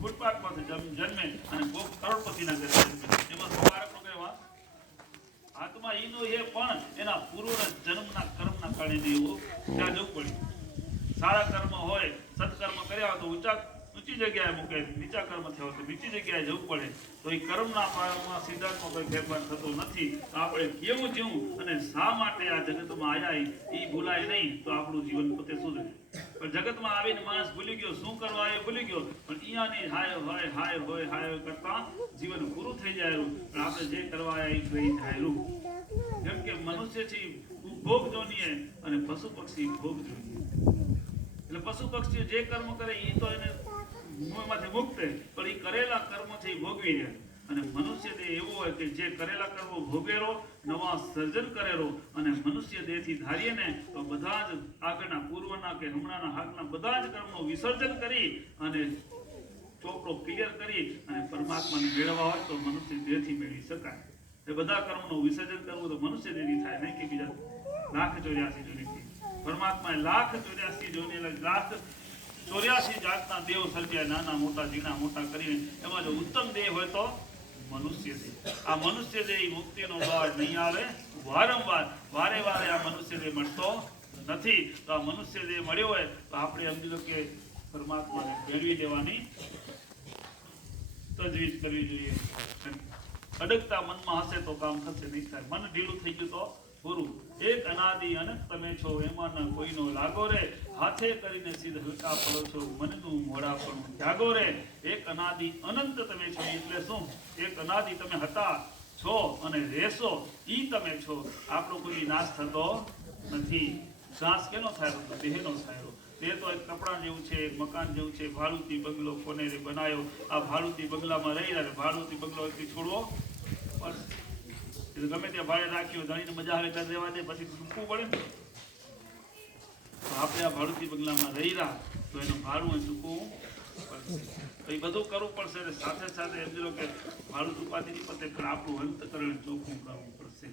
ફૂટપાથમાંથી જન્મે અને કોક કરોડપતિના ઘરે જન્મે. એમાં બાળકનો કહેવા આત્મા ઈનો એ પણ એના પૂર્વ જન્મના કર્મના કારણે એવો ત્યાં જવું પડ્યું. સારા કર્મ હોય, સત્કર્મ કર્યા હોય તો ઊંચી જગ્યાએ મૂકે, નીચા કર્મ થયા હોય તો નીચી જગ્યાએ જવું પડે. તો એ કર્મના પાળમાં સિદ્ધાંતમાં કોઈ ફેરફાર થતો નથી. તો આપણે કેવું જીવું અને શા માટે આ જગતમાં આવ્યા એ ભૂલાય નહીં તો આપણું જીવન પોતે સુધરે. પણ જગતમાં આવીને માણસ ભૂલી ગયો, શું કરવા આવ્યો ભૂલી ગયો, પણ અહીંયાની હાય કરતા જીવન પૂરું થઈ જાય. પણ આપણે જે કરવા આવ્યા એ જાય. જેમ કે મનુષ્ય છે ભોગ જોનીએ અને પશુ પક્ષી ભોગ જોઈએ. એટલે પશુ પક્ષીઓ જે કર્મ કરે એ તો એને મોહમાંથી મુક્ત, પણ એ કરેલા કર્મો છે એ ભોગવી રહ્યા. અને મનુષ્ય દેહ એવો હોય કે જે કરેલા કર્મો ભોગેલો, નવા સર્જન કરેલો, અને મનુષ્ય દેહથી ધારીએ ને તો બધા જ આગળના પૂર્વના કે હમણાંના હાલના બધા જ કર્મનું વિસર્જન કરી અને ચોપડો ક્લિયર કરી અને પરમાત્માને મેળવવા હોય તો મનુષ્ય દેહથી મેળવી શકાય. એ બધા કર્મનું વિસર્જન કરવું તો મનુષ્ય દેહથી થાય, નહીં કે બીજા 1,84 જોડીથી. પરમાત્માએ 1,84 જોડી, 1,84 જાતના દેવ સર્જ્યા, નાના મોટા ઝીણા મોટા કરીને. એમાં જો ઉત્તમ દેહ હોય તો મનુષ્ય દેહ. આ મનુષ્ય દેહ મુક્તિનો દ્વાર નહીં આવે. વારે વારે આ મનુષ્ય દેહ મળતો નથી. તો આ મનુષ્ય દેહ મળ્યો હોય તો આપણે સમજી લો કે પરમાત્માને મેળવી દેવાની તજવીજ કરવી જોઈએ. અડગતા મનમાં હશે તો કામ થશે, નહીં થાય. મન ઢીલું થઈ ગયું તો પૂરું. એક અનાદિ અનંત તમે છો, એમાં કોઈનો લાગો રે. હાથે કરીને સિદ્ધ હલકા પડો છો, મનનું મોડાપણું ત્યાગો રે. એક અનાદિ અનંત તમે છો એટલે શું? એક અનાદિ તમે હતા, છો અને રહેશો ઈ તમે છો. આપણો કોઈ નાશ થતો નથી. નાશ કેનો થાય? તો દેહનો થાય. તે તો એક કપડા જેવું છે, એક મકાન જેવું છે. ભાડુતી બંગલો કોને બનાવ્યો? આ ભાડુતી બંગલામાં રહી રહ્યા. ભાડુતી બંગલો છોડવો પડશે. ગમે ત્યાં ભાડે રાખ્યો, ધણીને મજા આવે ત્યાં રહેવા દે, પછી છૂટવું પડે ને. તો આપણે આ ભાડુતી બંગલામાં રહી રહ્યા તો એનું ભાડું ચૂકવવું પડશે. તો એ બધું કરવું પડશે. અને સાથે સાથે એમ જો કે ભાડું ચૂકવાથી નહીં પતે, પણ આપણું અંતકરણ ચોખ્ખું કરવું પડશે.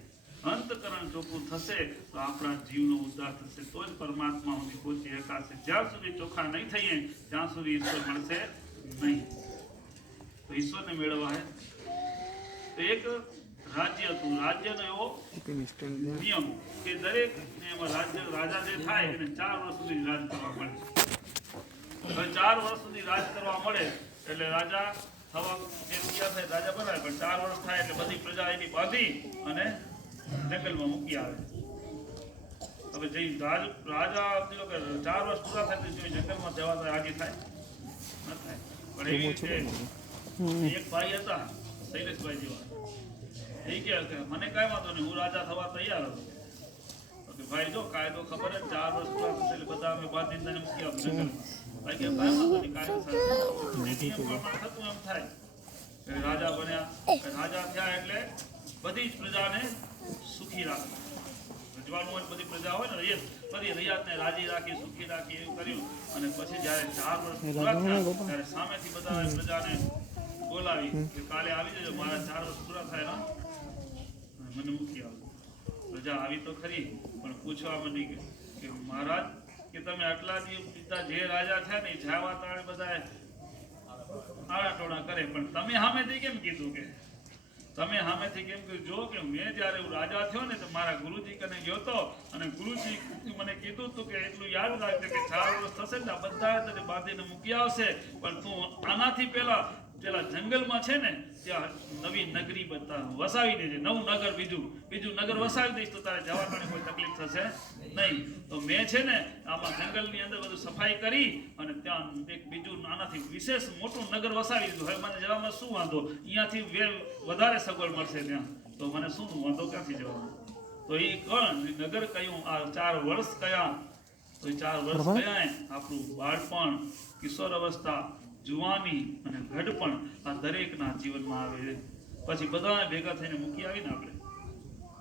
અંતકરણ ચોખ્ખું થશે તો આપણા જીવનો ઉદ્ધાર થશે. તો જ પરમાત્મા સુધી પહોંચી શકાશે. જ્યાં સુધી ચોખ્ખા નહીં થઈએ ત્યાં સુધી ઈશ્વર મળશે નહીં. તો ઈશ્વરને મેળવવા હે તો એક રાજ્ય હતું. રાજ્યનો એવો નિયમ કે દરેક રાજા જે થાય એને 4 વર્ષ સુધી રાજ કરવા મળે. હવે 4 વર્ષ સુધી રાજ કરવા મળે એટલે રાજા થવા જે તૈયાર થાય રાજા બનાવે. પણ 4 વર્ષ થાય એટલે બધી પ્રજા એની બાંધી અને જંગલમાં મૂકી આવે. હવે જે રાજા 4 વર્ષ પૂરા થાય તો જંગલમાં જવા રાજી થાય ન થાય. પણ એવી રીતે એક ભાઈ હતા શૈલેષભાઈ જેવા. એ કે મને કાંઈ વાંધો નહીં, હું રાજા થવા તૈયાર હતો. ભાઈ જો કાયદો ખબર જ 4 વર્ષ પૂરા થશે એટલે બધા અમે બાંધીને તને મૂકી આવું જંગલમાં. ભાઈ કે કાંઈ વાંધો નહીં, કાયદો નિયમ પ્રમાણે થતું એમ થાય. રાજા બન્યા. રાજા થયા એટલે બધી જ પ્રજાને સુખી રાખવા. રજવાનું હોય બધી પ્રજા હોય ને, બધી રૈયાતને રાજી રાખી, સુખી રાખી, એવું કર્યું. અને પછી જ્યારે 4 વર્ષ પૂરા થયા ત્યારે સામેથી બધા પ્રજાને બોલાવી કે કાલે આવી જજો, મારા 4 વર્ષ પૂરા થાય મને મૂકી આવો. પ્રજા આવી તો ખરી, પણ પૂછવા માંડી કે મહારાજ કે તમે આટલા દિવસ પિતા જે રાજા થયા ને જાવા તાણે બધા આડાટોડા કરે, પણ તમે સામેથી કેમ કીધું? કે તમે સામેથી કેમ કીધું? જો કે મેં જ્યારે હું રાજા થયો ને તો મારા ગુરુજી કને ગયો હતો અને ગુરુજી મને કીધું હતું કે એટલું યાદ રાખજે કે 4 વર્ષ થશે ને બધા તને બાંધીને મૂકી આવશે, પણ તું આનાથી પેલા જંગલમાં છે ને ત્યાં નવી નગરી વસાવી દેજે. નવું નગર બીજું નગર વસાવી દઈશ તો તારે જવા માટે કોઈ તકલીફ થશે નહીં. તો મેં છે ને આમાં જંગલની અંદર બધું સફાઈ કરી અને ત્યાં એક બીજું આનાથી વિશેષ મોટું નગર વસાવી દીધું. હવે મને જવામાં શું વાંધો? અહીંયાથી વધારે સગવડ મળશે ત્યાં, તો મને શું વાંધો? ક્યાંથી જવાનું? તો એ નગર કયું? આ 4 વર્ષ કયા? તો એ 4 વર્ષ કયા? આપણું બાળપણ, કિશોર અવસ્થા, જુવાની અને ઘડપણ આ દરેકના જીવનમાં આવે છે. પછી બધાને ભેગા થઈને મૂકી આવીને આપણે.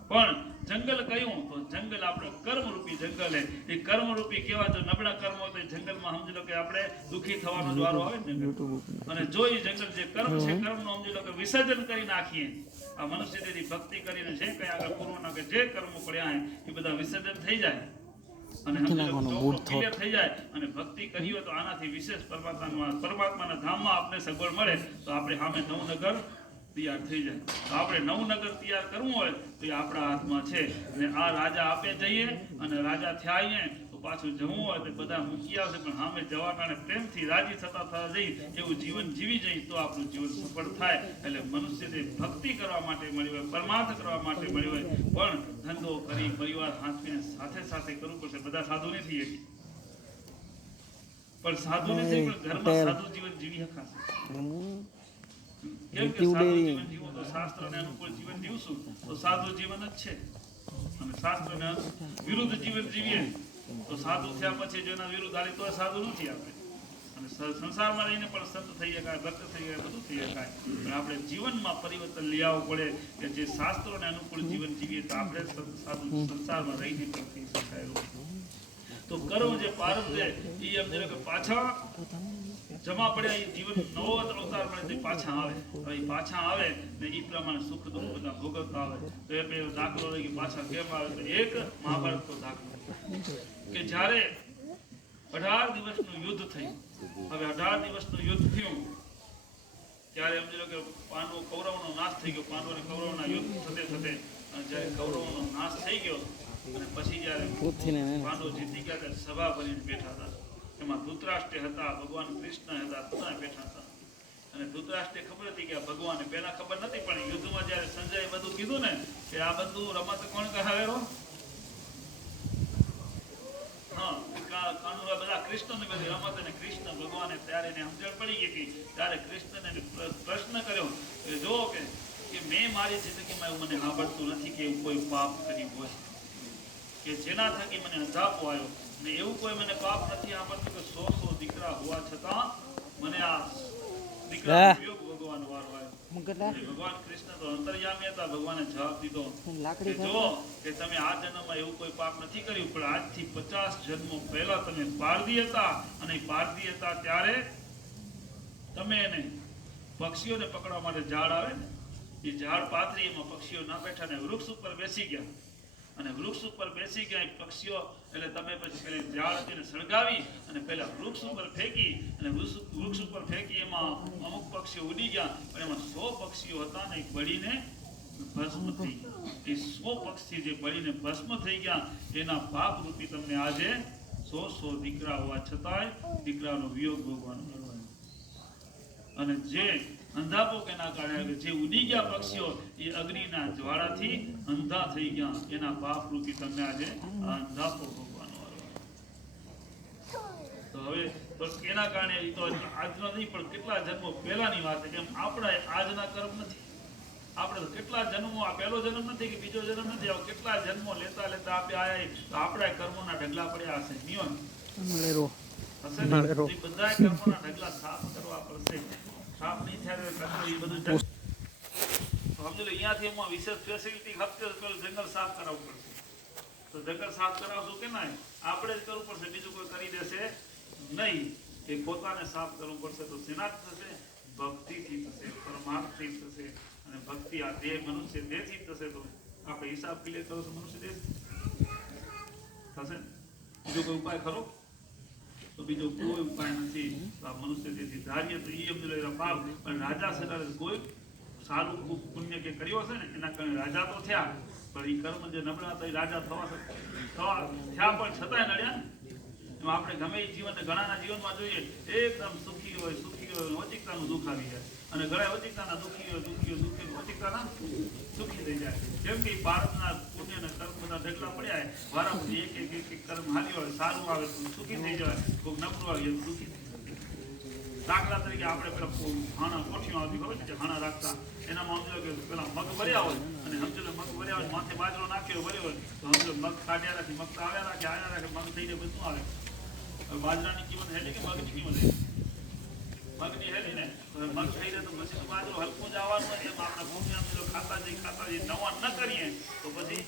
પણ જંગલ કયું? તો જંગલ આપણે કર્મરૂપી જંગલ હે. એ કર્મરૂપી કેવા? જો નબળા કર્મ હોય તો જંગલમાં સમજી લો કે આપણે દુઃખી થવાનો જ વારો આવે ને. અને જો એ જંગલ જે કર્મ છે કર્મનું સમજી લો કે વિસર્જન કરી નાખીએ. આ મનુષ્ય તેની ભક્તિ કરીને જે કંઈ આગળ પૂર્વના કે જે કર્મો પડ્યા હોય એ બધા વિસર્જન થઈ જાય. અને ક્લિયર થઈ જાય અને ભક્તિ કરી હોય તો આનાથી વિશેષ પરમાત્માના ધામમાં આપણે સગવડ મળે તો આપણે સામે નવનગર તૈયાર થઈ જાય. તો આપણે નવનગર તૈયાર કરવું હોય તો એ આપણા હાથમાં છે. અને આ રાજા આપે જઈએ અને રાજા થયા આવીએ તો પાછું જવું હોય તો બધા મૂકી આવશે, પણ સામે જવા કારણે પ્રેમથી રાજી થતા જઈ એવું જીવન જીવી જઈ તો આપણું જીવન સફળ થાય. એટલે મનુષ્યને ભક્તિ કરવા માટે મળી હોય, પરમાર્થ કરવા માટે મળી હોય, પણ ધંધો કરી પરિવાર હાથવીને સાથે સાથે કરવું પડશે. બધા સાધુ નથી એકી, પણ સાધુ નથી પણ ઘરમાં સાધુ જીવન જીવી શકાશે. કેમ કે સાધુ જીવન જીવો તો શાસ્ત્રને અનુકૂળ જીવન જીવશું તો સાધુ જીવન જ છે. અને શાસ્ત્રને વિરુદ્ધ જીવન જીવીએ તો સાધુ થયા પછી જેના વિરુદ્ધ હાલી તો સાધુ નથી આપણે. અને સંસારમાં રહીને પણ સંત થઈ શકાય, ભક્ત થઈ શકાય, બધું થઈ શકાય, પણ આપણે જીવનમાં પરિવર્તન લઈ આવવું પડે કે જે શાસ્ત્રોને અનુકૂળ જીવન જીવીએ તો આપણે સાધુ સંસારમાં રહીને પણ થઈ શકાય. તો કર્મ જે પ્રારબ્ધ છે એ એમ કે પાછા જમા પડ્યા, એ જીવન નવો અવતાર મળે તે પાછા આવે. હવે પાછા આવે ને એ પ્રમાણે સુખ દુઃખ બધા ભોગવતા આવે. તો એ પેલો દાખલો લઈ પાછા કેમ આવે તો એક મહાભારતનો દાખલો કે જ્યારે 18 દિવસનું યુદ્ધ થયું. હવે 18 દિવસનું યુદ્ધ થયું ત્યારે એમ કે પાંડવો કૌરવનો નાશ થઈ ગયો. પાંડવો અને કૌરવના યુદ્ધ થતે થતે જ્યારે કૌરવનો નાશ થઈ ગયો અને પછી જ્યારે પાંડવો જીતી ગયા ત્યારે સભા ભરીને બેઠા હતા. એમાં ધૃતરાષ્ટ્ર હતા, ભગવાન કૃષ્ણ હતા, બધા બેઠા હતા. અને ધૃતરાષ્ટ્રને ખબર હતી કે ભગવાન પહેલા ખબર નથી, પણ યુદ્ધમાં જ્યારે સંજયે બધું કીધું ને કે આ બધું રમત કોણ કરાવેલો, બધા કૃષ્ણની બધી રમત અને કૃષ્ણ ભગવાને ત્યારે એને સમજણ પડી ગઈ હતી. ત્યારે કૃષ્ણને પ્રશ્ન કર્યો કે જો કે મેં મારી જિંદગીમાં એવું મને સાંભળતું નથી કે એવું કોઈ પાપ કર્યું હોય કે જેના થકી મને અંધાપો આવ્યો, ને એવું કોઈ મને પાપ નથી સાંભળતું કે 100 દીકરા હોવા છતાં મને આ દીકરા ઉપયોગ ભગવાન વારો આવ્યો. ભગવાન કૃષ્ણ તો અંતર્યામી હતા. ભગવાને જવાબ દીધો કે જો કે તમે આ જન્મમાં એવું કોઈ પાપ નથી કર્યું, પણ આજથી 50 જન્મો પહેલા તમે પારધી હતા, અને પારધી હતા ત્યારે તમે એને પક્ષીઓને પકડવા માટે ઝાડ આવે ને એ ઝાડ પાથરી એમાં પક્ષીઓ ના બેઠા ને વૃક્ષ ઉપર બેસી ગયા. અને વૃક્ષ ઉપર બેસી ગયા પક્ષીઓ એટલે તમે પછી પેલી ઝાડ હતી સળગાવી અને પહેલા વૃક્ષ ઉપર ફેંકી અને વૃક્ષ ઉપર ફેંકી એમાં અમુક પક્ષીઓ ઉડી ગયા, પણ એમાં 100 પક્ષીઓ હતા ને બળીને ભસ્મ થઈ ગયા. એ 100 પક્ષી જે બળીને ભસ્મ થઈ ગયા એના પાપ રૂપી તમને આજે 100 દીકરા હોવા છતાંય દીકરાનો વિયોગ ભોગવાનો. અને જે અંધાપો કેના કારણે જે ઉડી ગયા પક્ષીઓ એ અગ્નિના જ્વાળાથી અંધા થઈ ગયા. એના પાપ રૂપી તમને આજે અંધાપો ભોગવાનો. તો હવે બસ એના કારણે તો આજનો નહીં પણ કેટલા જન્મો પહેલાની વાત છે. કેમ આપણા આજના કર્મ નથી. આપણે તો કેટલા જન્મો, આ પહેલો જન્મ નથી કે બીજો જન્મ નથી, કેટલા જન્મો લેતા લેતા આપણે આયા તો આપણા કર્મોના ઢગલા પડ્યા હશે. નિયમ બધા કર્મોના ઢગલા સાફ કરવા પડશે. સાફ નહીં થાય કચરો એ બધું સમજો. અહીંયાથી એમાં વિશેષ ફેસિલિટી હપ્તે જંગલ સાફ કરાવવું પડશે. તો જંગલ સાફ કરાવશું કે ના આપણે જ કરવું પડશે, બીજું કોઈ કરી દેશે નહીં. એ પોતાને સાફ કરવું પડશે. તો શેના થશે? ભક્તિથી થશે, પરમાર્થથી થશે. અને ભક્તિ આ દેહ મનુષ્ય દેહથી થશે. તો આપણે હિસાબ ક્લિયર કરો તો મનુષ્ય દેહ થશે. બીજો કોઈ ઉપાય ખરો? તો બીજો કોઈ ઉપાય નથી. તો આ મનુષ્ય દેહથી ધારીએ તો એ પાપ. પણ રાજા સદાય કોઈ સારું પુણ્ય કે કર્યો હશે ને એના કારણે રાજા તો થયા, પણ એ કર્મ જે નબળા હતા એ રાજા થયા પણ છતાંય નડ્યા. એમાં આપણે ગમે એ જીવન ઘણાના જીવનમાં જોઈએ એકદમ સુખી હોય ઓચિકતાનું દુઃખ આવી જાય, અને ઘણા ઓચિકતાના દુઃખી હોય ઓચિકતાના સુખી થઈ જાય. કેમ કે ભારતના પુણ્ય અને કર્મ બધા ઢગલા પડ્યા વારાફરતી એક કર્મ હાલ્યો હોય સારું આવે તો સુખી થઈ જાય, કોઈ નબળું આવે દુઃખી થઈ જાય. દાખલા તરીકે આપણે પેલા હાણા કોઠીઓ આવતી ખબર છે હાણા રાખતા, એનામાં સમજો કે પેલા મગ ભર્યા હોય અને સમજો મગ ભર્યા હોય માથે બાજરો નાખ્યો ભર્યો હોય તો સમજો મગ કાઢ્યા રાખી મગ તો આવ્યા રાખે મગ થઈ જાય બધું આવે. બાજરાની કિંમત હેલી કે મગની કિંમત મગની હેલી ને મગ થઈ જાય તો પછી તો બાજરો હલકું જ આવવાનું હોય. એમ આપણા ભૂમિ ખાતા જઈ નવા ન કરીએ તો પછી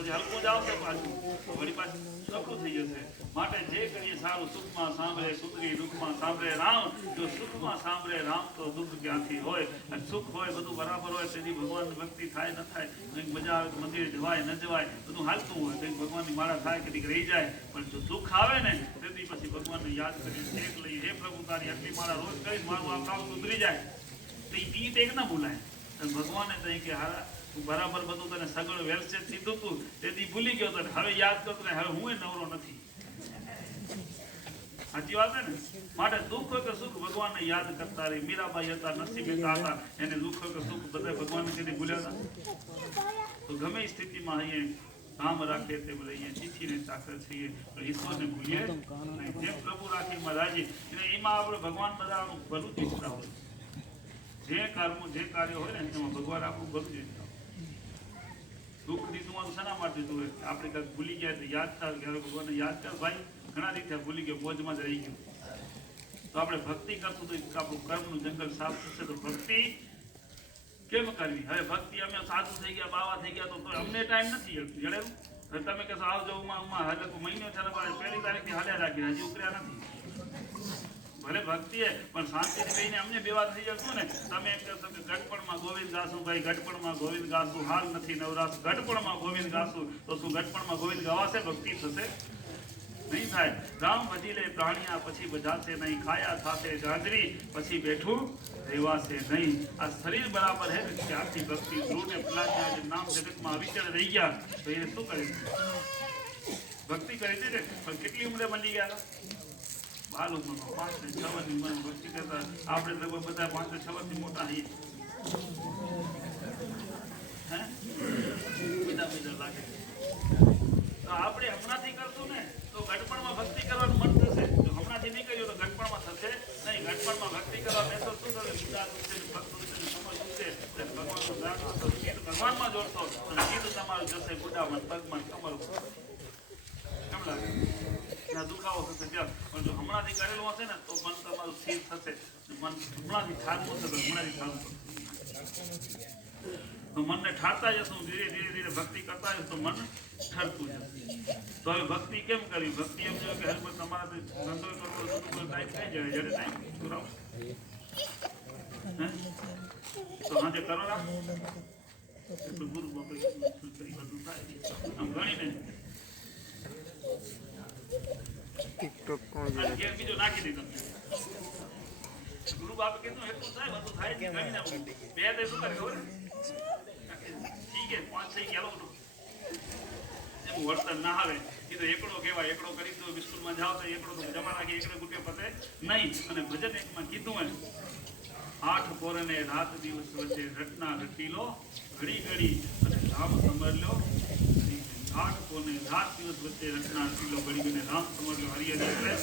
પછી હલકું જ આવશે પાછું તો વળી પાછું નકરું થઈ જશે. માટે જે કરીએ સારું સુખમાં સાંભળે સુધરી દુઃખમાં સાંભળે રામ. જો સુખમાં સાંભળે રામ તો દુઃખ ક્યાંથી હોય. અને સુખ હોય બધું બરાબર હોય તેથી ભગવાનની ભક્તિ થાય ન થાય, કંઈક મજા આવે તો મંદિરે જવાય ન જવાય બધું હાલતું હોય, કંઈક ભગવાનની માળા થાય કંઈક રહી જાય. પણ જો દુઃખ આવે ને તેથી પછી ભગવાનને યાદ કરી ટેક લઈએ, હે પ્રભુ તારી આટલી માળા રોજ કરીશ મારું આ કામ સુધરી જાય તો એ ટેક ના ભૂલાય. ભગવાને કહી કે હારા તું બરાબર બધું તને સગળ વ્યવસ્થિત કીધું તું તેથી ભૂલી ગયો તને હવે યાદ કરતો ને હવે હું નવરો નથી. સાચી વાત છે ને. માટે દુઃખ હોય કે સુખ ભગવાનને યાદ કરતા રહી. મીરાબાઈ હતા, નરસિંહ હતા, એને દુઃખ હોય કે સુખ બધા ભગવાનને કદી ભૂલ્યા હતા. તો ગમે સ્થિતિમાં અહીંયા કામ રાખે તે બોલે અહીંયા ચીઠીને ચાકર છીએ તો ઈશ્વરને ભૂલીએ નહીં. જે પ્રભુ રાખી એમાં રાજી. એટલે એમાં આપણે ભગવાન બધાનું ભલું જ ઈચ્છતા હોય. જે કાર્ય હોય ને એમાં ભગવાન આપણું ભલું જ ઈચ્છતા હોય. દુઃખ દીધું તો શેના માટે દીધું હોય આપણે કંઈક ભૂલી ગયા તો યાદ થાય ત્યારે ભગવાનને યાદ કર ભાઈ ઘણા રીતે ભૂલી ગયો મોજમાં જ રહી ગયું. તો આપણે ભક્તિ કરશું તો આપણું કર્મનું જંગલ સાફ થશે. તો ભક્તિ કેમ કરવી? હવે ભક્તિ અમે સાધુ થઈ ગયા બાવા થઈ ગયા તો અમને ટાઈમ નથી જડેલું. હવે તમે કહેશો આવજો ઉમાં હાલે મહિનો છે પહેલી તારીખથી હાલ્યા રાખી હજી ઉકર્યા નથી. ભલે ભક્તિ હે પણ શાંતિથી કહીને અમને બેવા થઈ જશું ને. તમે એમ કહેશો કે ગઢપણમાં ગોવિંદ ગાશું ભાઈ, ગઢપણમાં ગોવિંદ ગાશું, હાલ નથી નવરાશ ગઢપણમાં ગોવિંદ ગાશું. તો શું ગઢપણમાં ગોવિંદ ગાવાશે? ભક્તિ થશે નહીં થાય. રામ ભજી લે પ્રાણિયા પછી બજાશે નહીં, ખાયા થાશે ગાજરી પછી બેઠું રહેવાશે નહીં. આ શરીર બરાબર હે ને ત્યારથી ભક્તિ ધ્રુવને પ્રહલાદ નામ જગતમાં અવિચળ રહી ગયા તો એને શું કરે? ભક્તિ કરી હતી ને પણ કેટલી ઉંમરે બની ગયા? 12 ઉંમરમાં 5 ને 6 ની ઉંમરમાં ભક્તિ કરતા. આપણે લગભગ બધા 5 ને 6 થી મોટા થઈએ હે બીજા લાગે. તો આપણે હમણાંથી કરશું ને તો ગઢપણમાં ભક્તિ કરવાનું મન થશે. જો હમણાંથી નહીં કર્યું તો ગઢપણમાં થશે નહીં. ગઢપણમાં ભક્તિ કરવા બેસો શું થશે? બીજા દુઃખશે ભક્ત દુઃખશે સમજ દુઃખશે ભગવાનનું જ્ઞાન થશે. ગીત ભગવાનમાં જોડશો અને ગીત તમારું જશે ગુડામાં પગમાં કમર કેમ લાગે ત્યાં દુખાવો થશે ત્યાં. પણ જો હમણાંથી કરેલું હશે ને તો મન તમારું સ્થિર થશે. મન હમણાંથી ઠારવું થશે હમણાંથી ઠારવું થશે. તો મનને ઠારતા જશું ધીરે ધીરે ધીરે ભક્તિ કરતા જશું તો મન ઠરતું જશે. તો હવે ભક્તિ કેમ કરવી? ભક્તિ એમ જો કે હર કોઈ તમારે ધંધો કરવો ટાઈમ થઈ જાય જડે ટાઈમ છોકરાઓ તો હાજે કરો ના ગુરુ બાપા બધું થાય આમ ગણીને ટિકટોક કોણ બીજું નાખી દીધું. ગુરુ બાપે કીધું એટલું થાય બધું થાય ગણી નાખું. બે તો શું કરે ખબર ઠીક હે 5-6 ગેલો એમ વર્તન ના આવે એ તો એકડો કહેવાય. એકડો કરી દો બિસ્કુટમાં જાઓ તો એકડો તો જમા રાખી એકડો ગુટે પતે નહીં. અને ભજન એકમાં કીધું હોય 8 પોરને રાત દિવસ વચ્ચે રટના રટીલો ઘડી ઘડી અને રામ સમર્યો. 8 પોરને રાત દિવસ વચ્ચે રટના રટીલો ઘડી ઘડી રામ સમર્યો. હરિહર એટલે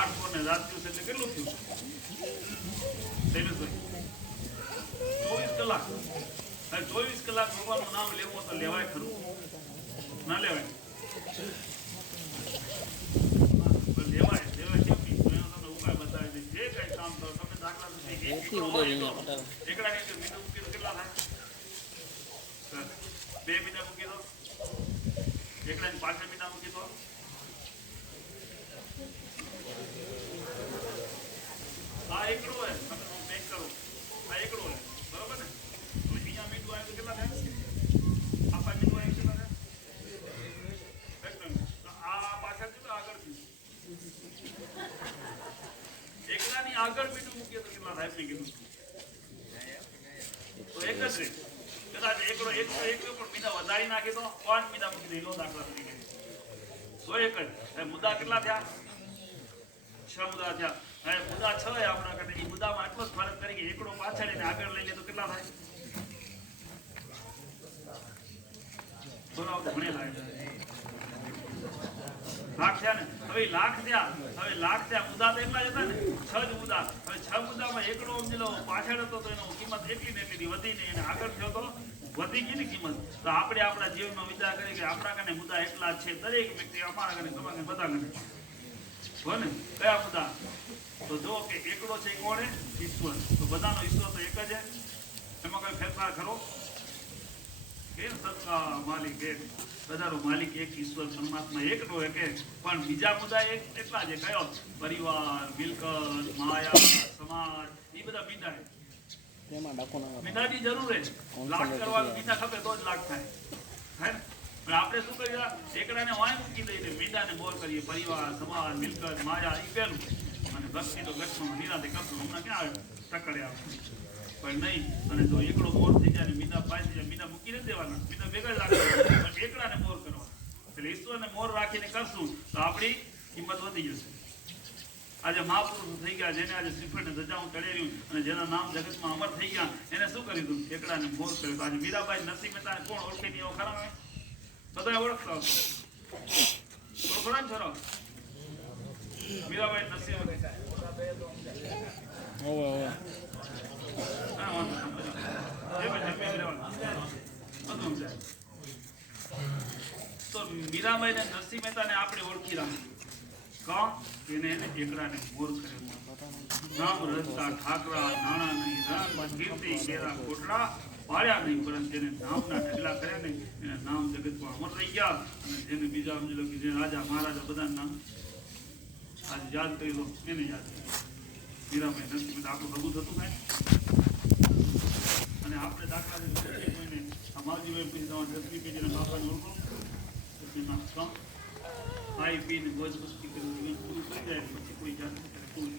8 પોરને રાત દિવસ એટલે કેટલું થયું? 24 કલાક. હવે 24 કલાક ભગવાનનું નામ લેવું તો લેવાય ખરું? ના લેવાય? લેવાય લેવાય કેમ નહીં? એનો તમને ઉપાય બતાવી દે. જે કઈ કામ કરો તમે દાખલા તરીકે એકડા ની મીંડું મૂકી તો કેટલા થાય? 2 મીંડા મૂકી દો. એકડા ની પાછળ મીંડા મૂકી દો. આ એકડો હોય તમે પેક કરો. આ એકડો હોય બરોબર ને? બીજા મીંડું આવે તો કેટલા થાય? આપા મીંડું આવે કેટલા થાય? આ પાછળ થી આગળ એકલાની આગળ મીઠું મૂકીએ તો કેટલા થાય? કીધું તો એક જ રે કદાચ એકડો એક પણ મીઠા વધારી નાખી તો 5 મીઠા મૂકી દઈ લો દાખલા તરીકે તો એક જ. મુદ્દા કેટલા થયા? 6 મુદ્દા થયા. હવે મુદ્દા 6 આપણા કરતા એ મુદ્દામાં આટલો જ ફરક કરી કે એકડો પાછળ એને આગળ લઈ લે તો કેટલા થાય? થોડા ઘણે લાગે લાખ થયા ને. હવે લાખ થયા મુદ્દા તો એટલા જ હતા ને 6 જ મુદ્દા. હવે 6 મુદ્દામાં એકડો સમજી પાછળ હતો તો એનો કિંમત એટલી ને એટલી વધી ને એને આગળ થયો તો વધી ગઈ ને કિંમત. તો આપણે આપણા જીવનમાં વિચાર કરીએ કે આપણા કને મુદ્દા એટલા જ છે. દરેક વ્યક્તિ અમારા કને તમારા બધા કને હો ને કયા મુદ્દા? તો જો કે એકડો છે કોણે? ઈશ્વર. તો બધાનો ઈશ્વર તો એક જ છે. એમાં કોઈ ફેરફાર ખરો? કે સત્તા માલિક એક, બધાનો માલિક એક, ઈશ્વર પરમાત્મા એકનો એક, પણ બીજા મુદ્દા એટલા છે કયો? પરિવાર, મિલકત, માયા, સમાજ, એ બધા મીંડા છે. મીંડાની જરૂર છે. લાખ કરવાનું મીંડા ખપે તો જ લાખ થાય, હે ને? પણ આપણે શું કરીએ? એકડાને વાય મૂકી દઈએ, મીંડાને મોર કરીએ. પરિવાર, સમાજ, મિલકત, માયા, એ પેલું. અને ભક્તિ તો ગઠમાં નિરાતે કરશું. હમણાં ક્યાં ટકરે આવે? પણ નહીં. અને જો એકડો મોર થઈ જાય, મીંડા પાય થઈ જાય, મીંડા મૂકી નથી દેવાના, મીંડા ભેગા જ રાખવાના, પણ એકડાને મોર કરવાના. એટલે ઈશ્વરને મોર રાખીને કરશું તો આપણી કિંમત વધી જશે. આજે મહાપુરુષ થઈ ગયા, જેને આજે શ્રીફળને ધજાઓ ચડેર્યું અને જેના નામ જગતમાં અમર થઈ ગયા, એને શું કર્યું હતું? એકડાને મોર કર્યો. તો આજે મીરાબાઈ નરસિંહ મહેતાને કોણ ઓળખે નહીં? એવો ખરા? બધા ઓળખતા ઓળખો ને છોરો? મીરાબાઈ નરસિંહ મહેતા. તો મીરાબાઈ ને નરસિંહ મહેતાને આપણે ઓળખી રાખીએ. એને એકડાને મોર કર્યો. નામ રચતા ઠાકરા, નાણા નહીં રંગ, કીર્તિ કેરા કોટડા, પાળ્યા નહીં, પરંતુ જેને નામના ઢગલા કર્યા ને એના નામ જગતમાં અમર રહી ગયા. અને જેને બીજા સમજી લો કે જે રાજા મહારાજા બધા નામ આજે યાદ કરી લો, એને યાદ કરી. મીરાબાઈ નરસિંહ મહેતા આપણું પ્રભુ થતું કાંઈ. અને આપણે દાખલા તરીકે કોઈને આ માવજીભાઈ પછી તમારા 10મી પેઢીના બાપાને ઓળખો, પછી એના કામ ખાઈ પીને મોજ મસ્તી કરી જીવન પૂરું થઈ જાય, પછી કોઈ જાત પૂરું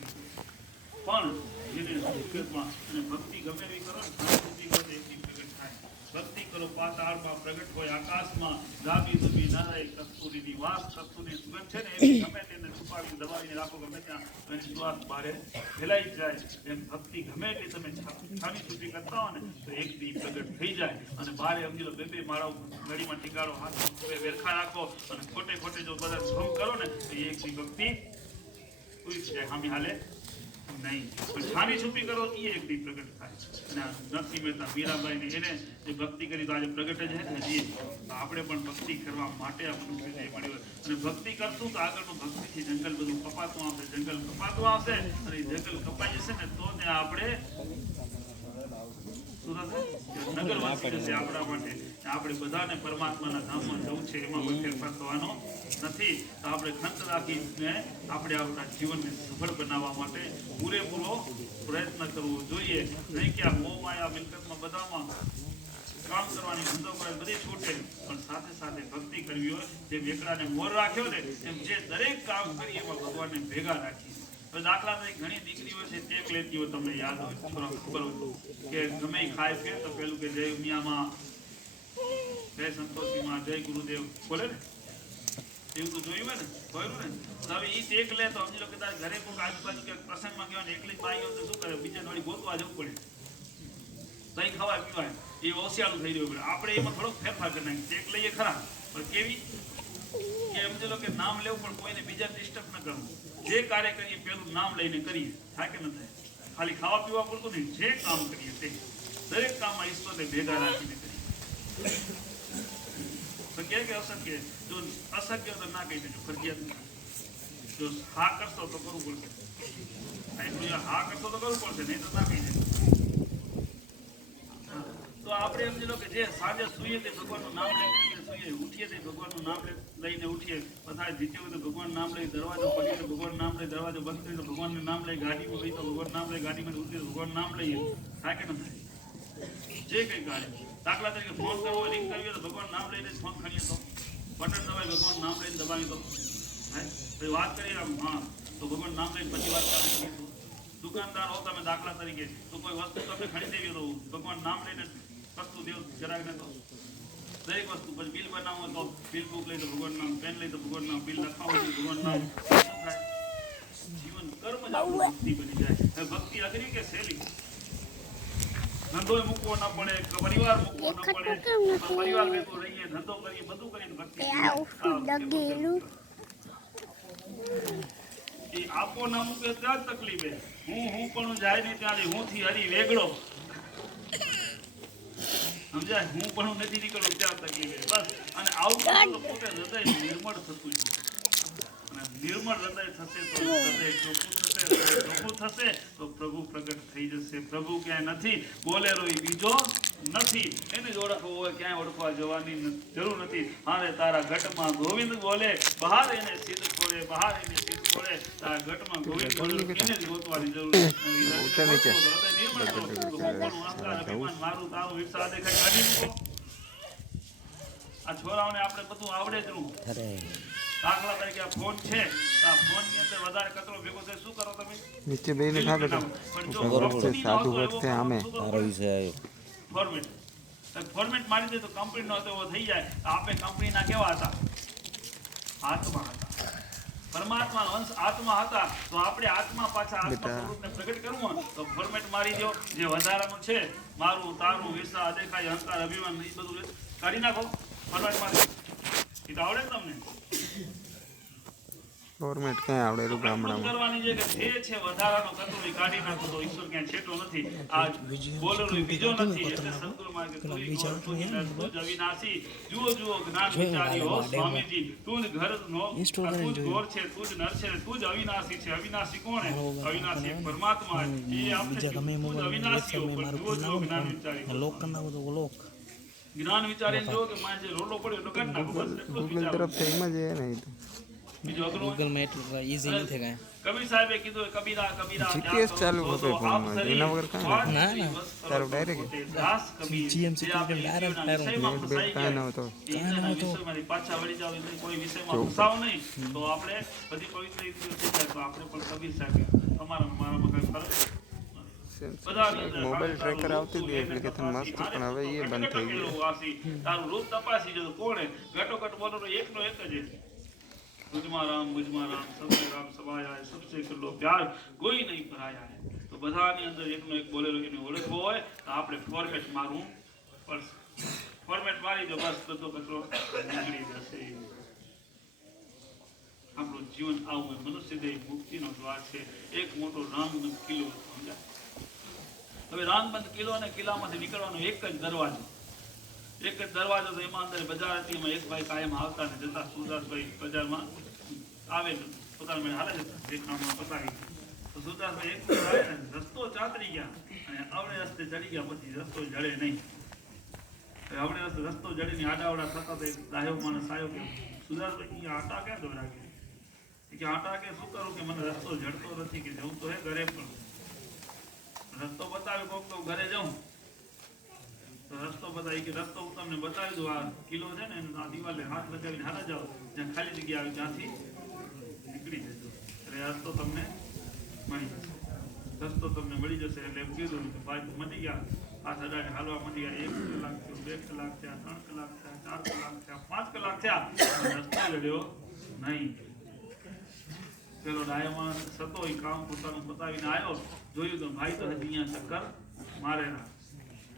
પણ જેને હકીકતમાં અને ભક્તિ ગમે એવી કરો ને, સંસ્કૃતિ કરે એટલી પ્રગટ થાય. ભક્તિ કરો પાતાળમાં પ્રગટ હોય આકાશમાં, ધાબી ધુબી નારાય કસ્તુરીની વાસ, કસ્તુરી સુગંધ છે ને એવી ગમે તેને છુપાવીને દબાવીને રાખો, ગમે ત્યાં એની સુવાસ બહાર ફેલાઈ જાય. એમ ભક્તિ ગમે એટલી તમે છાની છૂટી કરતા હો ને તો એક દી પ્રગટ થઈ જાય. અને બહાર સમજી લો 2-2 માળાઓ ઘડીમાં ટીકાળો, હાથ વેરખા રાખો અને ખોટે ખોટે જો બધા ભંગ કરો ને તો એક દી ભક્તિ પૂરી જાય, હામી હાલે નહીં. પણ છાની છૂપી કરો એ એક દી પ્રગટ થાય. અને નરસિંહ મહેતા મીરાબાઈને એને જે ભક્તિ કરી તો આજે પ્રગટ જ છે ને હજી. તો આપણે પણ ભક્તિ કરવા માટે આ મનુષ્ય જે મળ્યો અને ભક્તિ કરશું તો આગળનું ભક્તિથી જંગલ બધું કપાતું આવશે, જંગલ કપાતું આવશે અને જંગલ કપાઈ જશે ને તો ત્યાં આપણે નગર વસી જશે આપણા માટે. આપણે બધાને પરમાત્માના ધામમાં જવું છે, એમાં કોઈ ફેરફાર થવાનો નથી. તો આપણે ખંત રાખીને આપણે આપણા જીવનને સફળ બનાવવા માટે પૂરેપૂરો પ્રયત્ન કરવો જોઈએ. નહીં કે આ મોહ માયા મિલકતમાં બધામાં કામ કરવાની ધંધો કરે બધી છૂટે, પણ સાથે સાથે ભક્તિ કરવી હોય. જેમ એકડાને મોર રાખ્યો ને એમ જે દરેક કામ કરીએ એમાં ભગવાનને ભેગા રાખીએ. તો દાખલા તરીકે ઘણી દીકરીઓ છે ટેક લેતી હોય, તમને યાદ હોય, ખબર હોય કે ગમે ખાય પીએ તો પેલું કે જય ઉમિયામાં, જય સંતોષીમાં, જય ગુરુદેવ બોલે ને, એવું તો જોયું હોય ને, જોયું ને. તો હવે એ ટેક લે તો સમજી લો કે તારે ઘરે કોઈ આજુબાજુ કે પ્રસંગમાં ગયો ને એકલી જ બાઈ હોય તો શું કરે? બીજા થોડી ગોતવા જવું પડે, તઈ ખવાય પીવાય, એ હોશિયારું થઈ રહ્યું પડે. આપણે એમાં થોડોક ફેરફાર કરી નાખીએ. ટેક લઈએ ખરા, પણ કેવી કે સમજી લો કે નામ લેવું પણ કોઈને બીજા ડિસ્ટર્બ ન કરવું. જે કાર્ય કરીએ પેલું નામ લઈને કરીએ, થાય કે ન થાય? ખાલી ખાવા પીવા પૂરતું નહીં, જે કામ કરીએ તે દરેક કામમાં ઈશ્વરને ભેગા રાખીને કરીએ. શક્ય કે અશક્ય? જો અશક્ય તો ના કહી દેજો, ફરજિયાત નહીં. જો હા કરશો તો કરવું પડશે, હા કરશો તો કરવું પડશે, નહીં તો ના કહી દેજો. તો આપણે એમ લો કે જે સાંજે સુઈએ તે ભગવાનનું નામ લઈને સુઈએ, ઉઠીએ તે ભગવાનનું નામ લઈને ઉઠીએ, પથારી જીત્યો હોય તો ભગવાનનું નામ લઈ, દરવાજો ખોલીએ તો ભગવાનનું નામ લઈ, દરવાજો બંધ કરીએ તો ભગવાનનું નામ લઈ, ગાડીમાં હોય તો ભગવાનનું નામ લઈ, ગાડીમાં ઉતરીએ તો ભગવાનનું નામ લઈએ. થાય કે ન થાય? જે કંઈ કાર્ય, દાખલા તરીકે ફોન કરવો હોય, રિંગ કરવી હોય તો ભગવાનનું નામ લઈને ફોન કરીએ તો, બટન દબાવી ભગવાનનું નામ લઈને દબાવી તો થાય. પછી વાત કરીએ આમ હા તો ભગવાનનું નામ લઈને પછી વાત ચાલુ કરીશું. દુકાનદાર હો તમે દાખલા તરીકે, તો કોઈ વસ્તુ તમે ખરીદેવી તો ભગવાનનું નામ લઈને વસ્તુ દેવ જરાકને તો દરેક વસ્તુ. પછી બિલ બનાવવું હોય તો બિલ બુક લઈ તો ભગવાનનું નામ, પેન લઈ તો ભગવાનનું નામ, બિલ લખાવું હોય તો ભગવાનનું નામ. જીવન કર્મ જ આપણું ભક્તિ બની જાય. ભક્તિ અઘરી કે સહેલી? ધંધો મૂકવો ન પડે, પરિવાર મૂકવો ન પડે, પરિવાર ભેગો રહીએ, ધંધો કરીએ, બધું કરીને ભક્તિ એ આપો ના મૂકે ત્યાં જ તકલીફ. હું પણ જાય નહીં ત્યાં હું થી હરી વેગળો, સમજાય? હું પણ નથી નીકળું ત્યાં તકલીફ બસ. અને આવું તો પોતે હૃદય નિર્મળ થતું જ. અને નિર્મળ હૃદય થશે તો હૃદય ચોખ્ખું થશે, ચોખ્ખું થશે તો પ્રભુ પ્રગટ થઈ જશે. પ્રભુ ક્યાંય નથી, બોલેરો એ બીજો નથી. એને જ ઓળખવો હોય, ક્યાંય ઓળખવા જવાની જરૂર નથી. હારે તારા ઘટમાં ગોવિંદ બોલે, બહાર એને સિદ્ધ ખોળે, બહાર એને સિદ્ધ ખોળે. તારા ઘટમાં ગોવિંદ બોલે, એને જ ગોતવાની જરૂર નથી. નિર્મળ કરો તો કોકણું અહંકાર અભિમાન મારું તારું વિરસા દેખાય કાઢી મૂકો. આ છોરાઓને આપણે બધું આવડે જ નું. દાખલા તરીકે આ ફોન છે, તો આ ફોન ની અંદર વધારે કચરો ભેગો થાય, શું કરો તમે? નીચે બેહીને ખા બેટા. પણ જો બરોબર છે, કંપની સાધુ આવતો વખતે એવો આમે. શું કરવું તારો પડે? વિષય આવ્યો. ફોર્મેટ મારી દે તો કંપની નો તો એવો થઈ જાય. તો આપણે કંપનીના કેવા હતા? આત્મા હતા. પરમાત્માનો અંશ આત્મા હતા. તો આપણે આત્મા પાછા આત્મા સ્વરૂપને પ્રગટ કરવું હોય તો ફોર્મેટ મારી દો. જે વધારાનું છે, મારું તારું વિરસા દેખાય અહંકાર અભિમાન એ બધું કાઢી નાખો. ફોર્મેટ મારી એ તો આવડે ને તમને? ગવર્મેન્ટ ક્યાં આવડેલું ગામડામાં. કરવાની છે કે જે છે વધારાનો કચરો એ કાઢી નાખો તો ઈશ્વર ક્યાં છેટો નથી. આ બોલેલો એ બીજો નથી. એટલે સદગુરુ માર્ગે તું જ અવિનાશી, જુઓ જુઓ જ્ઞાન વિચારી હો સ્વામીજી, તું જ ઘર નો તું જ ગોર છે, તું જ નર છે, તું જ અવિનાશી છે. અવિનાશી કોણ હે? અવિનાશી પરમાત્મા હે. એ આપણે તું જ અવિનાશી હો, પણ જુઓ જુઓ જ્ઞાન વિચારી હો. જ્ઞાન વિચારીને જો કે માં જે રોલો પડ્યો તો કરી નાખો. બસ એટલું જ ગૂગલ વિચારો. તરફ થઈ માં જાય નહીં તો બીજું અઘરું ગૂગલ માં એટલું ઈઝી નથી કાંઈ. કબીર સાહેબે કીધું કબીરા કબીરા GPS ચાલુ ખપે ફોનમાં. એના વગર કાંઈ ના, ના. તારું direct દાસ કબીર GMC જે આપણે direct વિષયમાં બેટ ફસાઈ કાંઈ ન ગયા. હતો. એના વિષયમાંથી પાછા વળી જાવ એટલે કોઈ વિષયમાં ફસાવો નહીં તો આપણે બધી પવિત્ર રીતે થઈ જાય. તો આપણે પણ કબીર સાહેબ તમારા મારામાં કઈ ફરક મોબાઈલ ટ્રેકર આવતી હતી એપ્લિકેશન મસ્ત, પણ હવે એ બંધ થઈ ગયું. તારું રૂપ તપાસી જતો કોણે ઘટોઘટ બોલો એકનો એક જ મુझમાં રામ સબસે રામ સમાયા હૈ, સબસે કર લો પ્યાર કોઈ નહીં પરાયા હૈ. તો બધાની અંદર એકનો એક બોલેલો એને ઓળખવો હોય તો આપણે ફોર્મેટ મારવું પડશે. ફોર્મેટ મારી દો બસ બધો કચરો નીકળી જશે. આપણું જીવન આવું હોય. મનુષ્ય દેહ મુક્તિનો દ્વાર છે. એક મોટો રામબંધ કિલ્લો સમજાય. હવે રામબંધ કિલ્લો અને કિલ્લામાંથી નીકળવાનો એક જ દરવાજો. એક જ દરવાજો તો એમાં અંદર બજાર હતી. એમાં એક ભાઈ કાયમ આવતા ને જતા. સુરદાસભાઈ બજારમાં આવે પોતાના મેળે હાલે જતા દેખામાં પતાવી. તો સુરદાસભાઈ એક આવે ને રસ્તો ચાતરી ગયા અને આવડે રસ્તે ચડી ગયા. પછી રસ્તો જડે નહીં. આવડે રસ્તો જડીને આડાવડા થતા તો એક દાહ્યો માણસ આવ્યો કે સુરદાસભાઈ આટા ક્યાં દોરાગે કે આટા કે શું કરું કે મને રસ્તો જડતો નથી કે જવું તો હે ઘરે પણ રસ્તો બતાવ્યો કોક તો ઘરે જાઉં તો રસ્તો બતાવી કે રસ્તો હું તમને બતાવી દઉં. આ કિલ્લો છે ને આ દિવાલે હાથ લગાવીને હારા જાઓ જ્યાં ખાલી જગ્યા આવે ત્યાંથી નીકળી જજો એટલે રસ્તો તમને મળી જશે. રસ્તો તમને મળી જશે એટલે એમ કીધું કે ભાઈ મળી ગયા. હાથ અડાડે હાલવા મળી ગયા. 1 કલાક થયો, 2 કલાક થયા, 3 કલાક થયા, 4 કલાક થયા, 5 કલાક થયા. રસ્તો જડ્યો નહીં. પેલો ડાયો માણસ હતો એ કામ પોતાનું પતાવીને આવ્યો. જોયું તો ભાઈ તો હજી અહીંયા ચક્કર મારેલા.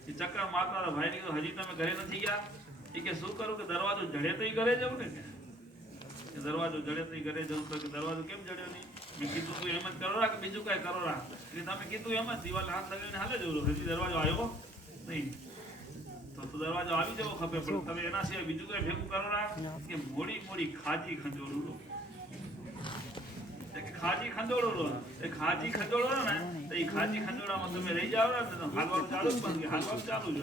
એ ચક્કર મારતા ભાઈ ની હજી તમે ઘરે નથી ગયા. એ કે શું કરું કે દરવાજો જડે તો ઘરે જવું ને કે દરવાજો જડે તો ઘરે જવું. તો કે દરવાજો કેમ જડ્યો નહીં? મેં કીધું તું એમ જ કરો રાખ બીજું કઈ કરો રાખ. એટલે તમે કીધું એમ જ દિવાલ હાથ લગાવીને હાલે જવું. હજી દરવાજો આવ્યો નહીં તો દરવાજો આવી જવો ખબર. પણ તમે એના સિવાય બીજું કઈ ભેગું કરો રાખ કે મોડી મોડી ખાજી ખંજોળું ખાજી ખંજોળો એ ખાજી ખંજોળો ને તો એ ખાજી ખંજોળામાં તમે રહી જાવ ને તો હાલવાનું ચાલુ જ બંધ હાલવાનું ચાલુ જ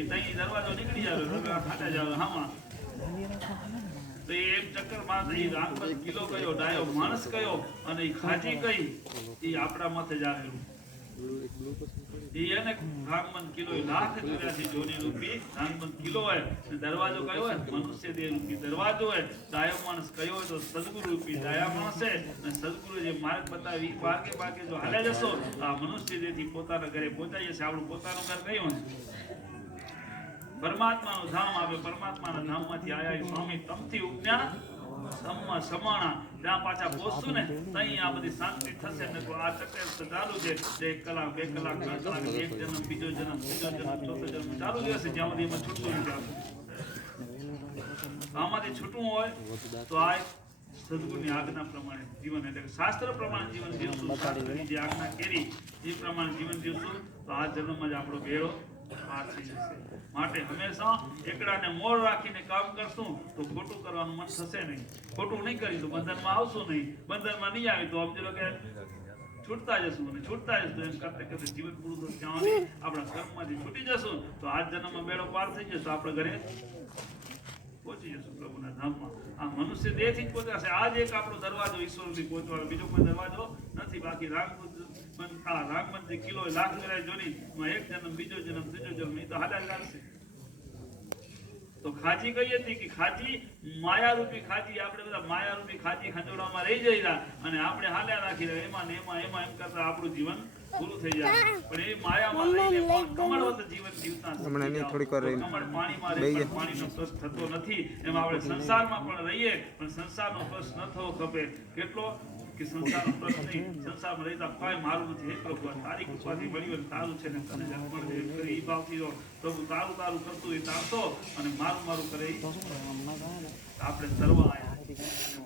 એ તઈ દરવાજો નીકળી જાવ ખાતા જાવ હામાં તો એમ ચક્કર માં એ રામબંધ કિલ્લો કયો ડાયો માણસ કયો અને એ ખાજી કઈ એ આપણા માથે જ આવેલું. એને રામબંધ કિલ્લો 1,84,000 જોની રૂપી રામબંધ કિલ્લો હોય. દરવાજો કયો હોય? મનુષ્ય દેહ રૂપી દરવાજો હોય. ડાયો માણસ કયો હોય તો સદગુરુ રૂપી ડાયા માણસ છે. અને સદગુરુ જે માર્ગ બતાવી માર્ગે માર્ગે જો હાલ્યા જશો આ મનુષ્ય દેહથી પોતાના ઘરે પહોંચાઈ જશે. આપણું પોતાનું ઘર કયું પરમાત્માનું ધામ આવે. પરમાત્માના ધામમાંથી આયા સ્વામી તમથી ઉપજ્ઞા ધમ્મ સમાણા. ત્યાં પાછા પહોંચશું ને તઈ આ બધી શાંતિ થશે ને તો આ ચક્કર ચાલુ છે. 1 કલાક 2 કલાક 3 કલાક એક જન્મ બીજો જન્મ ત્રીજો જન્મ ચોથો જન્મ ચાલુ રહેશે જ્યાં સુધી એમાં છૂટતું નથી. આમાંથી છૂટવું હોય તો આ સદગુરુની આજ્ઞા પ્રમાણે જીવન એટલે શાસ્ત્ર પ્રમાણે જીવન જીવશું. શાસ્ત્રની જે આજ્ઞા કરી એ પ્રમાણે જીવન જીવશું તો આ જન્મમાં જ આપણો બેડો પાર થઈ જશે. માટે હંમેશા એકડાને મોર રાખીને કામ કરશું તો ખોટું કરવાનું મન થશે નહીં. ખોટું નહીં કરી તો બંધનમાં આવશું નહીં. બંધનમાં નહીં આવી તો સમજો કે છૂટતા જશું અને છૂટતા જશું એમ કરતા કરતા જીવન પૂરું થશે ત્યાં સુધી આપણા કર્મમાંથી છૂટી જશું તો આ જન્મમાં બેડો પાર થઈ જશે તો આપણે ઘરે પહોંચી જશું પ્રભુના ધામમાં. આ મનુષ્ય દેહથી જ પહોંચાશે. આ જ એક આપણો દરવાજો ઈશ્વર સુધી પહોંચવાનો, બીજો કોઈ દરવાજો નથી. બાકી રાગમન જે કિલો લાખ વેરાય જોની એમાં એક જન્મ, બીજો જન્મ, ત્રીજો જન્મ એ તો હાલ્યા ચાલશે. તો ખાજી કઈ હતી કે ખાજી માયારૂપી ખાજી, આપણે બધા માયારૂપી ખાજી ખંજોળામાં રહી જઈરા અને આપણે હાલ્યા રાખી રહ્યા એમાં ને એમાં એમ કરતા આપણું જીવન પૂરું થઈ જાય. પણ એ માયામાં રહીને પણ કમળવત જીવન જીવતા હમણાં નહીં, થોડીક વાર રહીને. કમળ પાણીમાં રહે પણ પાણીનો સ્પર્શ થતો નથી. એમ આપણે સંસારમાં પણ રહીએ પણ સંસારનો સ્પર્શ ન થવો ખપે. કેટલો કે સંસારનો પ્રશ્ન નહીં, સંસારમાં રહેતા કાંઈ મારું નથી. હે પ્રભુ તારી કૃપાથી મળ્યું તારું છે ને તને અર્પણ કરી એ ભાવથી રહો. પ્રભુ તારું તારું કરતું એ તારતો અને મારું મારું કરે ઈ આપણે તરવા આવ્યા. અને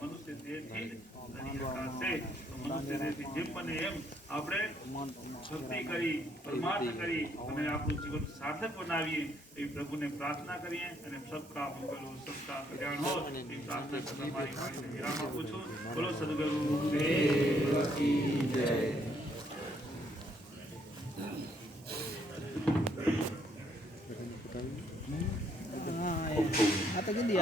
મનુષ્ય દેહથી જ ધણી શકાશે. તો મનુષ્ય દેહથી જેમ બને એમ આપણે ભક્તિ કરી, પરમાર્થ કરી અને આપણું જીવન સાર્થક બનાવીએ એ પ્રભુને પ્રાર્થના કરીએ અને સબકા મંગલ હો, સબકા કલ્યાણ હો એ પ્રાર્થના કરતા મારી વાણીને વિરામ આપું છું. બોલો સદગુરુ દેવ કી જય. हाँ, आता किती